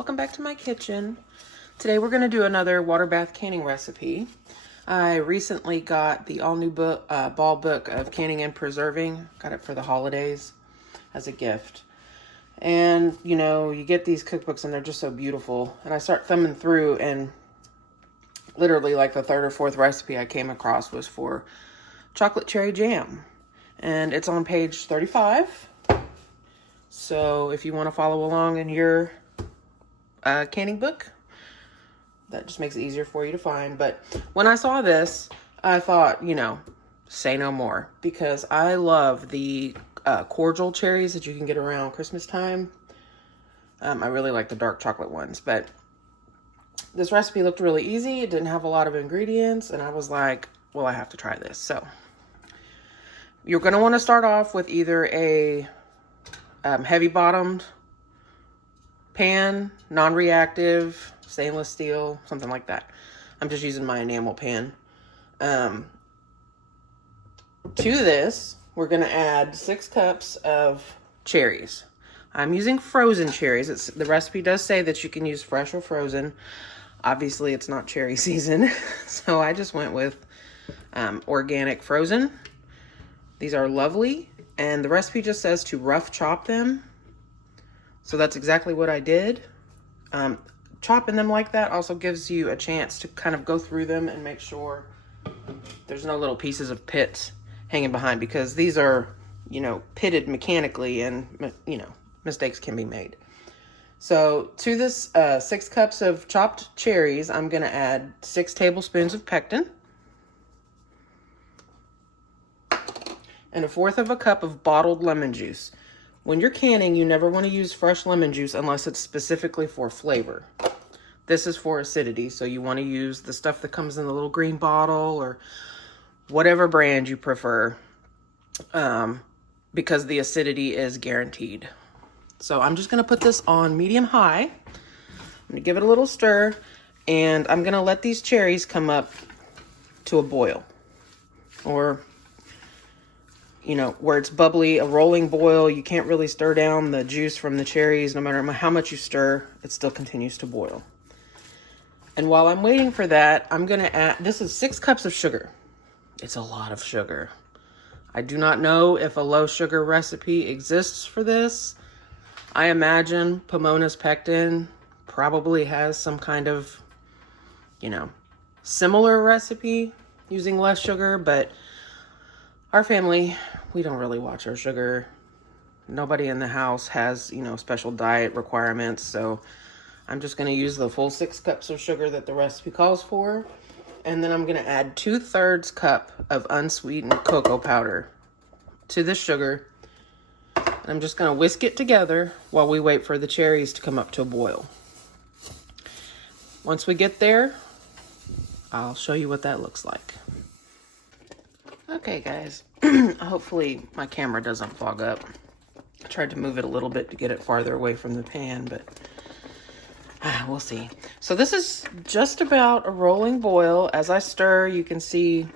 welcome back to my kitchen. Today we're going to do another water bath canning recipe. I recently got the all new Ball book of canning and preserving. Got it for the holidays as a gift. And you know, you get these cookbooks and they're just so beautiful. And I start thumbing through, and literally like the third or fourth recipe I came across was for chocolate cherry jam. And it's on page 35. So if you want to follow along in your canning book, that just makes it easier for you to find. But when I saw this, I thought, you know, say no more, because I love the cordial cherries that you can get around Christmas time. I really like the dark chocolate ones, but this recipe looked really easy. It didn't have a lot of ingredients, and I was like, well, I have to try this. So you're going to want to start off with either a heavy bottomed pan, non-reactive, stainless steel, something like that. I'm just using my enamel pan. To this, we're going to add 6 cups of cherries. I'm using frozen cherries. The recipe does say that you can use fresh or frozen. Obviously, it's not cherry season, so I just went with organic frozen. These are lovely, and the recipe just says to rough chop them. So that's exactly what I did. Chopping them like that also gives you a chance to kind of go through them and make sure there's no little pieces of pits hanging behind, because these are, you know, pitted mechanically, and, you know, mistakes can be made. So to this 6 cups of chopped cherries, I'm going to add 6 tablespoons of pectin and 1/4 cup of bottled lemon juice. When you're canning, you never want to use fresh lemon juice unless it's specifically for flavor. This is for acidity, so you want to use the stuff that comes in the little green bottle or whatever brand you prefer, because the acidity is guaranteed. So I'm just going to put this on medium-high. I'm going to give it a little stir, and I'm going to let these cherries come up to a boil, or, you know, where it's bubbly, a rolling boil. You can't really stir down the juice from the cherries. No matter how much you stir, it still continues to boil. And while I'm waiting for that, I'm going to add, this is 6 cups of sugar. It's a lot of sugar. I do not know if a low sugar recipe exists for this. I imagine Pomona's Pectin probably has some kind of, you know, similar recipe using less sugar, but our family, we don't really watch our sugar. Nobody in the house has, you know, special diet requirements, so I'm just going to use the full 6 cups of sugar that the recipe calls for. And then I'm going to add 2/3 cup of unsweetened cocoa powder to the sugar. And I'm just going to whisk it together while we wait for the cherries to come up to a boil. Once we get there, I'll show you what that looks like. Okay, guys. Hopefully my camera doesn't fog up. I tried to move it a little bit to get it farther away from the pan, but we'll see. So this is just about a rolling boil. As I stir, you can see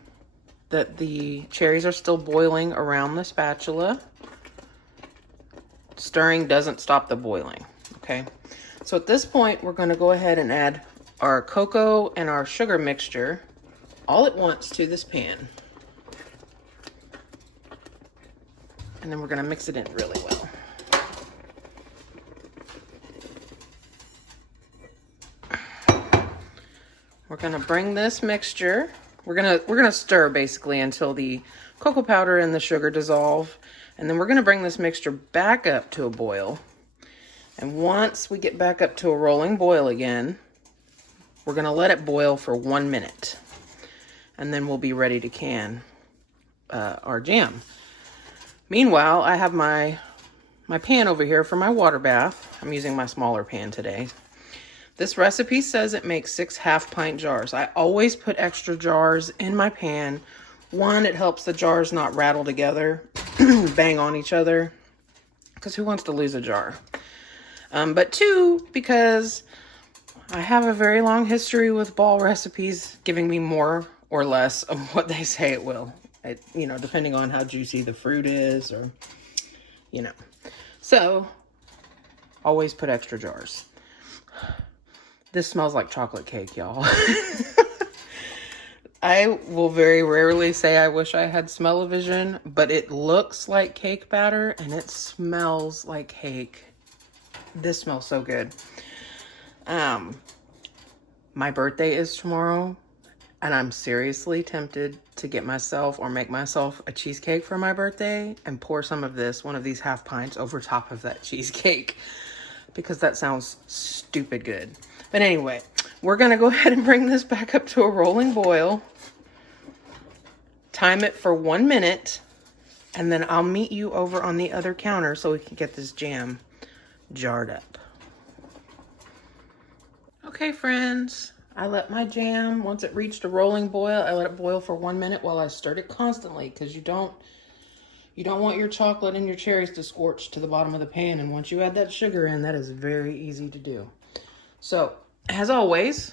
that the cherries are still boiling around the spatula. Stirring doesn't stop the boiling, okay? So at this point, we're going to go ahead and add our cocoa and our sugar mixture all at once to this pan. And then we're going to mix it in really well. We're going to bring this mixture, we're going to stir basically until the cocoa powder and the sugar dissolve. And then we're going to bring this mixture back up to a boil. And once we get back up to a rolling boil again, we're going to let it boil for 1 minute. And then we'll be ready to can our jam. Meanwhile, I have my pan over here for my water bath. I'm using my smaller pan today. This recipe says it makes 6 half-pint jars. I always put extra jars in my pan. 1, it helps the jars not rattle together, bang on each other, because who wants to lose a jar? But 2, because I have a very long history with Ball recipes giving me more or less of what they say it will. You know, depending on how juicy the fruit is, or, you know. So, always put extra jars. This smells like chocolate cake, y'all. I will very rarely say I wish I had smell-o-vision, but it looks like cake batter and it smells like cake. This smells so good. My birthday is tomorrow, and I'm seriously tempted to get myself or make myself a cheesecake for my birthday and pour some of this, one of these half pints, over top of that cheesecake, because that sounds stupid good. But anyway, we're gonna go ahead and bring this back up to a rolling boil. Time it for 1 minute, and then I'll meet you over on the other counter so we can get this jam jarred up. Okay, friends, I let my jam, once it reached a rolling boil, I let it boil for 1 minute while I stirred it constantly, because you don't want your chocolate and your cherries to scorch to the bottom of the pan. And once you add that sugar in, that is very easy to do. So, as always,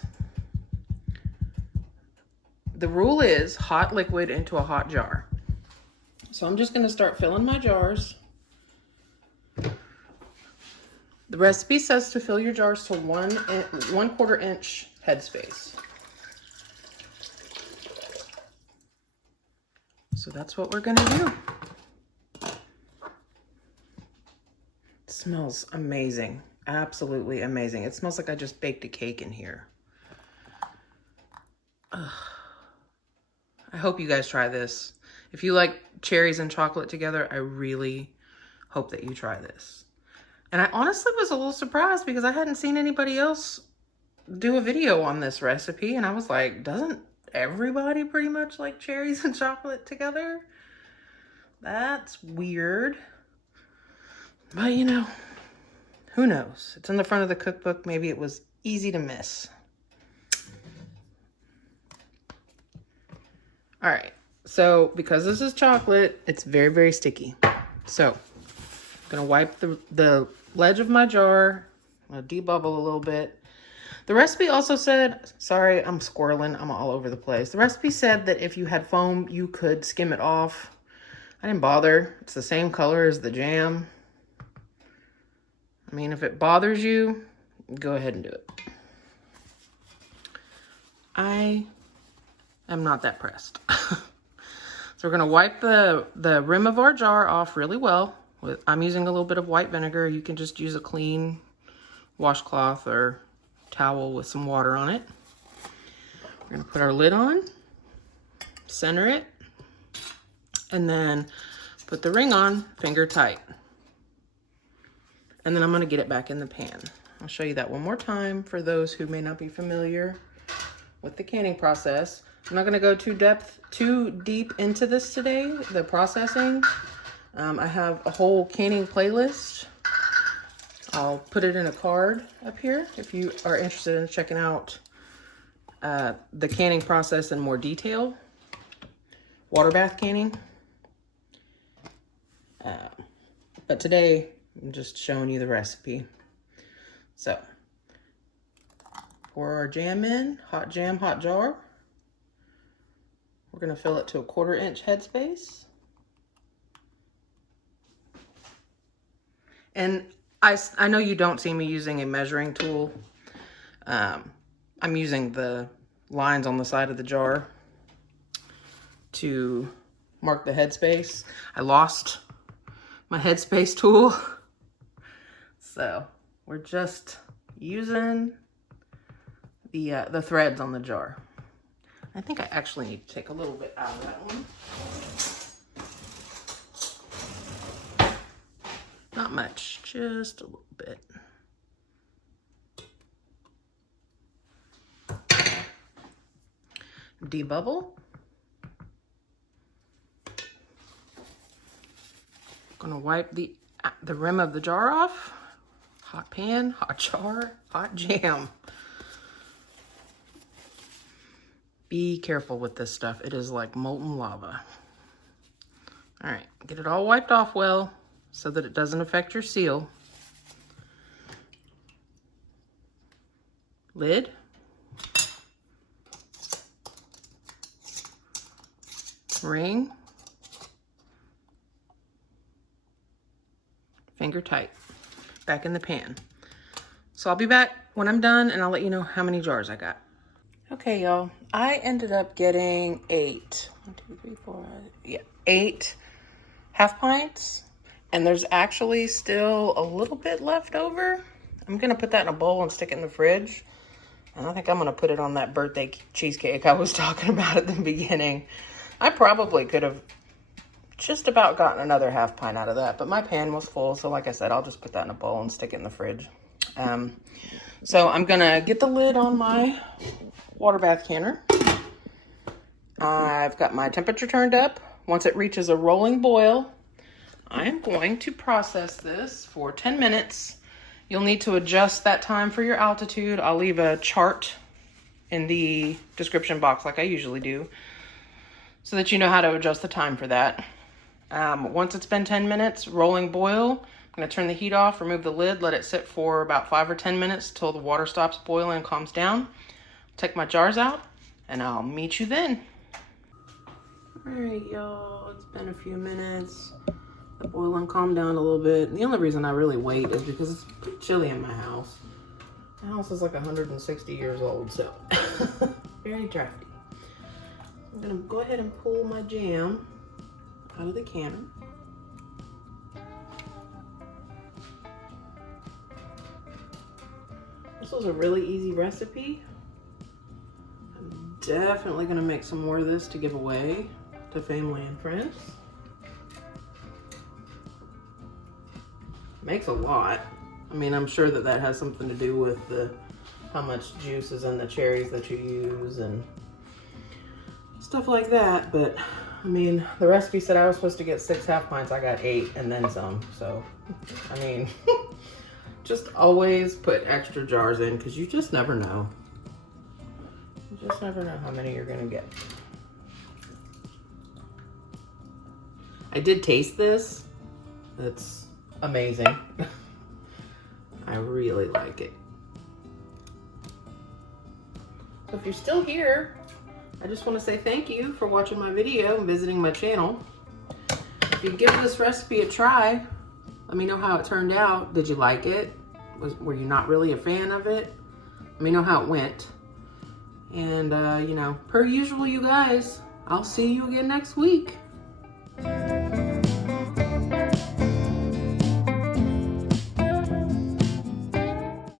the rule is hot liquid into a hot jar. So I'm just going to start filling my jars. The recipe says to fill your jars to 1/4 inch headspace. So that's what we're going to do. It smells amazing. Absolutely amazing. It smells like I just baked a cake in here. Ugh. I hope you guys try this. If you like cherries and chocolate together, I really hope that you try this. And I honestly was a little surprised because I hadn't seen anybody else do a video on this recipe. And I was like, doesn't everybody pretty much like cherries and chocolate together? That's weird. But you know, who knows? It's in the front of the cookbook. Maybe it was easy to miss. All right, so because this is chocolate, it's very, very sticky. So I'm gonna wipe the ledge of my jar. I'm gonna debubble a little bit. The recipe also said, sorry, I'm squirreling, I'm all over the place. The recipe said that if you had foam, you could skim it off. I didn't bother. It's the same color as the jam. I mean, if it bothers you, go ahead and do it. I am not that pressed. So we're gonna wipe the rim of our jar off really well. I'm using a little bit of white vinegar. You can just use a clean washcloth or towel with some water on it. We're gonna put our lid on, center it, and then put the ring on, finger tight. And then I'm gonna get it back in the pan. I'll show you that one more time for those who may not be familiar with the canning process. I'm not gonna go too deep into this today, the processing. I have a whole canning playlist. I'll put it in a card up here if you are interested in checking out the canning process in more detail. Water bath canning. But today, I'm just showing you the recipe. So, pour our jam in, hot jam, hot jar. We're gonna fill it to a 1/4 inch headspace. And I know you don't see me using a measuring tool. I'm using the lines on the side of the jar to mark the headspace. I lost my headspace tool. So we're just using the threads on the jar. I think I actually need to take a little bit out of that one. Not much, just a little bit. Debubble. Gonna wipe the rim of the jar off. Hot pan, hot jar, hot jam. Be careful with this stuff. It is like molten lava. All right, get it all wiped off well so that it doesn't affect your seal. Lid. Ring. Finger tight. Back in the pan. So I'll be back when I'm done and I'll let you know how many jars I got. Okay, y'all, I ended up getting 8. 1, 2, 3, 4, yeah, 8 half pints. And there's actually still a little bit left over. I'm gonna put that in a bowl and stick it in the fridge. And I think I'm gonna put it on that birthday cheesecake I was talking about at the beginning. I probably could have just about gotten another half pint out of that, but my pan was full. So like I said, I'll just put that in a bowl and stick it in the fridge. So I'm gonna get the lid on my water bath canner. I've got my temperature turned up. Once it reaches a rolling boil, I am going to process this for 10 minutes. You'll need to adjust that time for your altitude. I'll leave a chart in the description box like I usually do, so that you know how to adjust the time for that. Once it's been 10 minutes, rolling boil, I'm gonna turn the heat off, remove the lid, let it sit for about 5 or 10 minutes till the water stops boiling and calms down. Take my jars out and I'll meet you then. All right, y'all, it's been a few minutes. The boiling calmed down a little bit. The only reason I really wait is because it's pretty chilly in my house. My house is like 160 years old, so very drafty. I'm gonna go ahead and pull my jam out of the canner. This was a really easy recipe. I'm definitely gonna make some more of this to give away to family and friends. Makes a lot. I mean, I'm sure that has something to do with how much juice is in the cherries that you use and stuff like that. But I mean, the recipe said I was supposed to get 6 half pints. I got 8 and then some. So, I mean, just always put extra jars in because you just never know. You just never know how many you're gonna get. I did taste this. It's amazing. I really like it. So if you're still here, I just want to say thank you for watching my video and visiting my channel. If you give this recipe a try, let me know how it turned out. Did you like it? Were you not really a fan of it? Let me know how it went. And you know, per usual, you guys, I'll see you again next week.